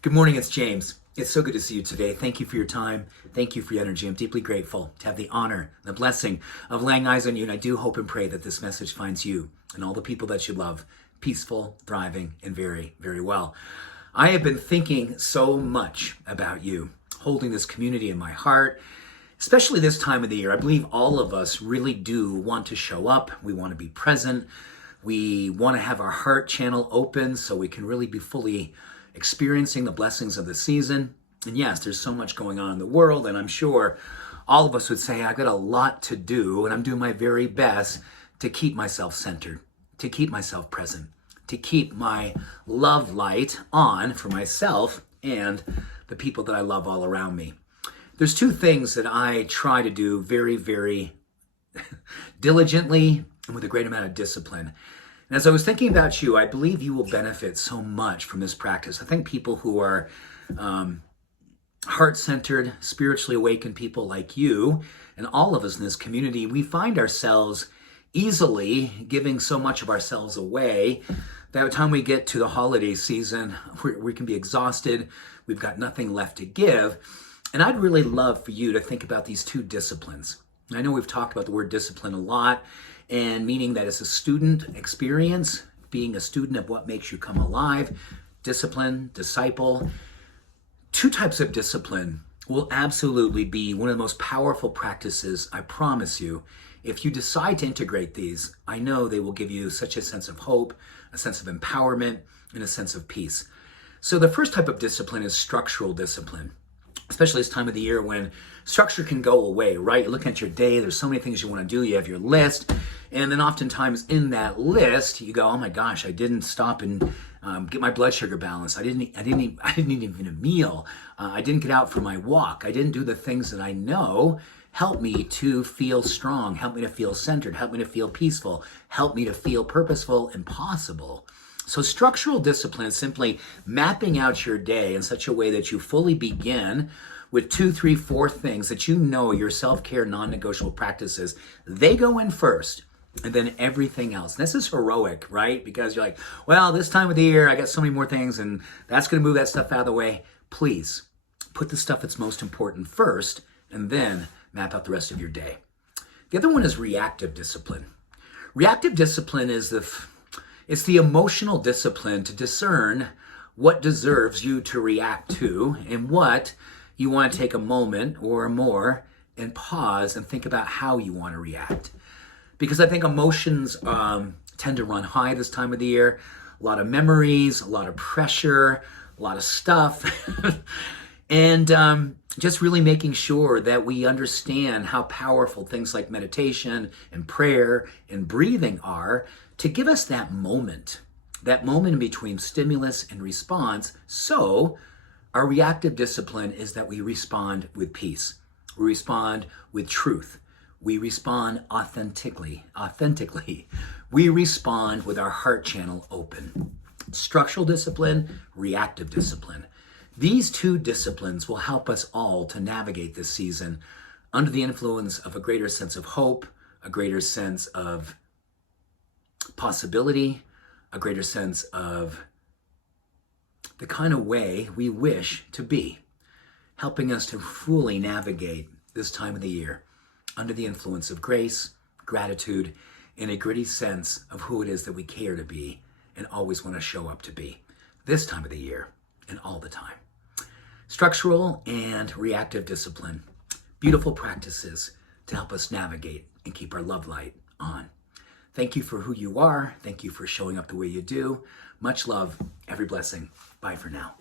Good morning, it's James. It's so good to see you today. Thank you for your time. Thank you for your energy. I'm deeply grateful to have the honor, the blessing of laying eyes on you. And I do hope and pray that this message finds you and all the people that you love peaceful, thriving, and very, very well. I have been thinking so much about you, holding this community in my heart, especially this time of the year. I believe all of us really do want to show up. We want to be present. We want to have our heart channel open so we can really be fully experiencing the blessings of the season. And yes, there's so much going on in the world, and I'm sure all of us would say, I've got a lot to do, and I'm doing my very best to keep myself centered, to keep myself present, to keep my love light on for myself and the people that I love all around me. There's two things that I try to do very, very diligently and with a great amount of discipline. And as I was thinking about you, I believe you will benefit so much from this practice. I think people who are heart-centered, spiritually awakened people like you, and all of us in this community, we find ourselves easily giving so much of ourselves away that by the time we get to the holiday season, we can be exhausted. We've got nothing left to give. And I'd really love for you to think about these two disciplines. I know we've talked about the word discipline a lot, and meaning that it's a student experience, being a student of what makes you come alive, discipline, disciple. Two types of discipline will absolutely be one of the most powerful practices, I promise you. If you decide to integrate these, I know they will give you such a sense of hope, a sense of empowerment, and a sense of peace. So the first type of discipline is structural discipline, especially this time of the year when structure can go away, right? You look at your day, there's so many things you want to do, you have your list, and then oftentimes in that list, you go, oh my gosh, I didn't stop and get my blood sugar balanced. I didn't eat even a meal. I didn't get out for my walk. I didn't do the things that I know help me to feel strong, help me to feel centered, help me to feel peaceful, help me to feel purposeful and possible. So structural discipline is simply mapping out your day in such a way that you fully begin with 2, 3, 4 things that you know are your self-care non-negotiable practices. They go in first, and then everything else. This is heroic, right? Because you're like, well, this time of the year, I got so many more things, and that's going to move that stuff out of the way. Please, put the stuff that's most important first, and then map out the rest of your day. The other one is reactive discipline. Reactive discipline is it's the emotional discipline to discern what deserves you to react to and what you want to take a moment or more and pause and think about how you want to react. Because I think emotions tend to run high this time of the year. A lot of memories, a lot of pressure, a lot of stuff. And just really making sure that we understand how powerful things like meditation and prayer and breathing are to give us that moment in between stimulus and response. So our reactive discipline is that we respond with peace. We respond with truth. We respond authentically. We respond with our heart channel open. Structural discipline, reactive discipline. These two disciplines will help us all to navigate this season under the influence of a greater sense of hope, a greater sense of possibility, a greater sense of the kind of way we wish to be, helping us to fully navigate this time of the year under the influence of grace, gratitude, and a gritty sense of who it is that we care to be and always want to show up to be this time of the year and all the time. Structural and reactive discipline, beautiful practices to help us navigate and keep our love light on. Thank you for who you are. Thank you for showing up the way you do. Much love. Every blessing. Bye for now.